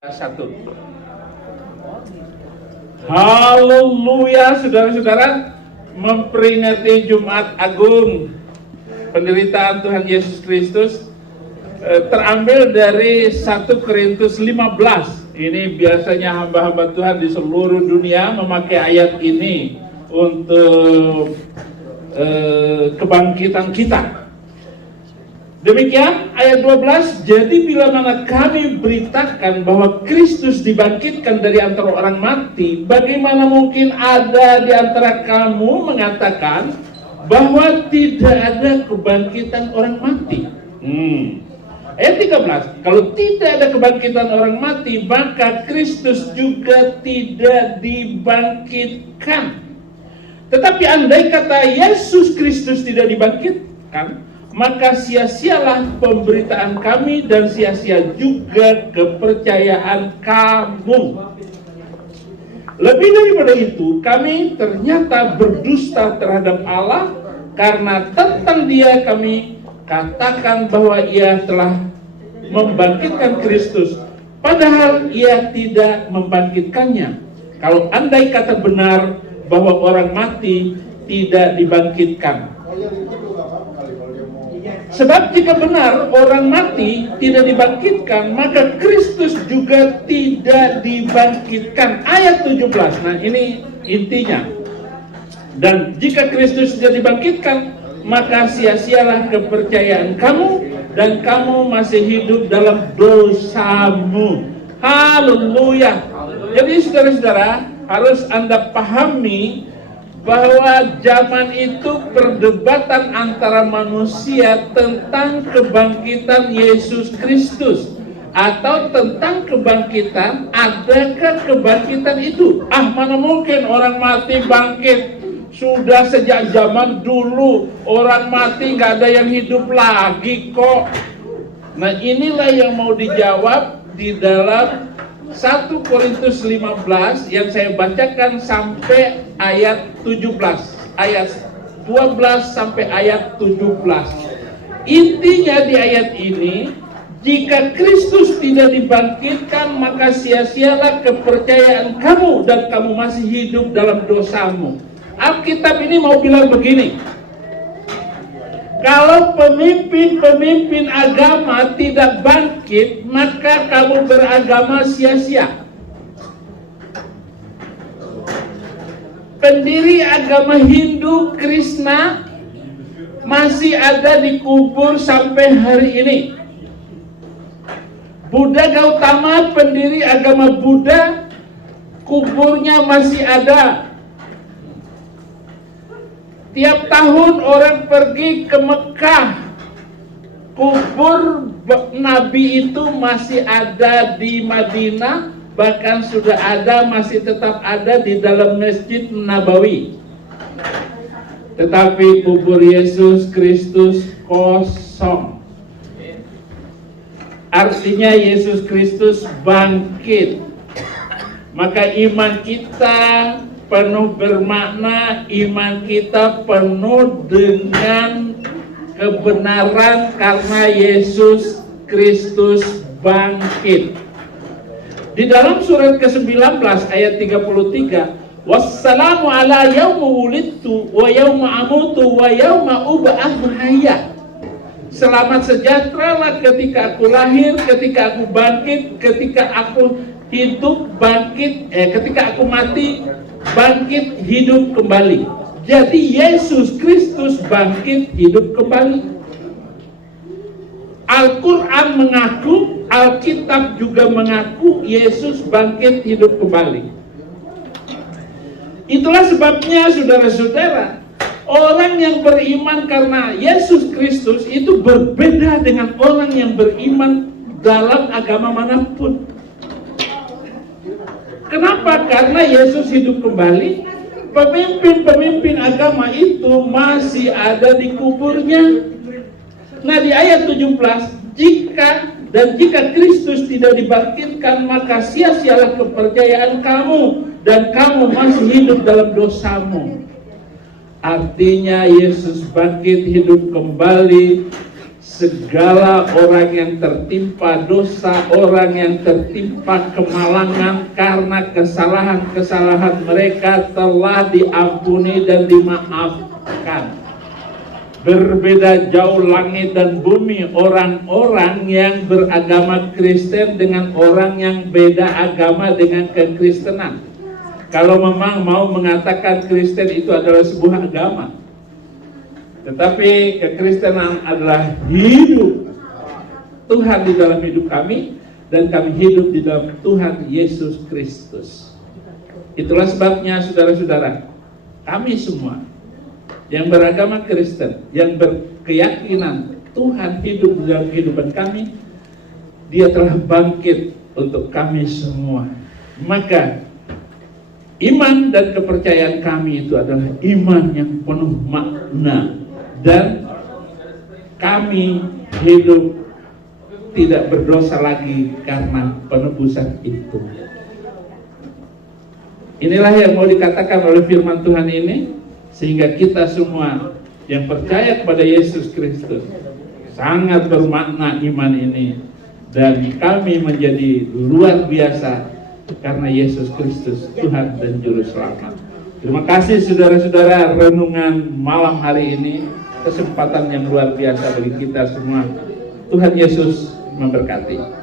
Satu. Haleluya, saudara-saudara, memperingati Jumat Agung penderitaan Tuhan Yesus Kristus terambil dari 1 Korintus 15. Ini biasanya hamba-hamba Tuhan di seluruh dunia memakai ayat ini untuk kebangkitan kita. Demikian ayat 12, jadi bila mana kami beritakan bahwa Kristus dibangkitkan dari antara orang mati, bagaimana mungkin ada di antara kamu mengatakan bahwa tidak ada kebangkitan orang mati? Ayat 13, kalau tidak ada kebangkitan orang mati, maka Kristus juga tidak dibangkitkan. Tetapi andai kata Yesus Kristus tidak dibangkitkan, maka sia-sialah pemberitaan kami dan sia-sia juga kepercayaan kamu. Lebih daripada itu, kami ternyata berdusta terhadap Allah, karena tentang Dia kami katakan bahwa Ia telah membangkitkan Kristus, padahal Ia tidak membangkitkannya. Kalau andai kata benar bahwa orang mati tidak dibangkitkan. Sebab jika benar orang mati tidak dibangkitkan, maka Kristus juga tidak dibangkitkan. Ayat 17, nah ini intinya. Dan jika Kristus tidak dibangkitkan, maka sia-sialah kepercayaan kamu, dan kamu masih hidup dalam dosamu. Haleluya. Jadi saudara-saudara, harus Anda pahami bahwa zaman itu perdebatan antara manusia tentang kebangkitan Yesus Kristus, atau tentang kebangkitan, adakah kebangkitan itu? Mana mungkin orang mati bangkit? Sudah sejak zaman dulu orang mati, nggak ada yang hidup lagi kok. Nah, inilah yang mau dijawab di dalam 1 Korintus 15 yang saya bacakan sampai ayat 17, ayat 12 sampai ayat 17. Intinya di ayat ini, jika Kristus tidak dibangkitkan, maka sia-sialah kepercayaan kamu dan kamu masih hidup dalam dosamu. Alkitab ini mau bilang begini, kalau pemimpin-pemimpin agama tidak bangkit, maka kamu beragama sia-sia. Pendiri agama Hindu, Krishna, masih ada dikubur sampai hari ini. Buddha Gautama, pendiri agama Buddha, kuburnya masih ada. Tiap tahun orang pergi ke Mekah, kubur Nabi itu masih ada di Madinah, bahkan sudah ada, masih tetap ada di dalam Masjid Nabawi. Tetapi kubur Yesus Kristus kosong. Artinya Yesus Kristus bangkit. Maka iman kita penuh bermakna, iman kita penuh dengan kebenaran karena Yesus Kristus bangkit. Di dalam surat ke-19 ayat 33, wassalamu ala yauma wulidtu wa yauma amutu wa yauma ub'atsu hayya. Selamat sejahteralah ketika aku lahir, ketika aku bangkit, ketika aku hidup bangkit, ketika aku mati bangkit hidup kembali. Jadi Yesus Kristus bangkit hidup kembali. Al-Quran mengaku, Alkitab juga mengaku Yesus bangkit hidup kembali. Itulah sebabnya saudara-saudara, orang yang beriman karena Yesus Kristus itu berbeda dengan orang yang beriman dalam agama manapun. Kenapa? Karena Yesus hidup kembali. Pemimpin-pemimpin agama itu masih ada di kuburnya. Nah, di ayat 17, jika Kristus tidak dibangkitkan, maka sia-sialah kepercayaan kamu dan kamu masih hidup dalam dosamu. Artinya Yesus bangkit hidup kembali segala orang yang tertimpa dosa, orang yang tertimpa kemalangan karena kesalahan-kesalahan mereka telah diampuni dan dimaafkan. Berbeda jauh langit dan bumi orang-orang yang beragama Kristen dengan orang yang beda agama dengan kekristenan. Kalau memang mau mengatakan Kristen itu adalah sebuah agama, tetapi kekristenan adalah hidup Tuhan di dalam hidup kami, dan kami hidup di dalam Tuhan Yesus Kristus. Itulah sebabnya saudara-saudara, kami semua yang beragama Kristen, yang berkeyakinan Tuhan hidup di dalam kehidupan kami, Dia telah bangkit untuk kami semua. Maka iman dan kepercayaan kami itu adalah iman yang penuh makna, dan kami hidup tidak berdosa lagi karena penebusan itu. Inilah yang mau dikatakan oleh firman Tuhan ini, sehingga kita semua yang percaya kepada Yesus Kristus sangat bermakna iman ini, dan kami menjadi luar biasa karena Yesus Kristus Tuhan dan Juru Selamat. Terima kasih saudara-saudara, renungan malam hari ini kesempatan yang luar biasa bagi kita semua. Tuhan Yesus memberkati.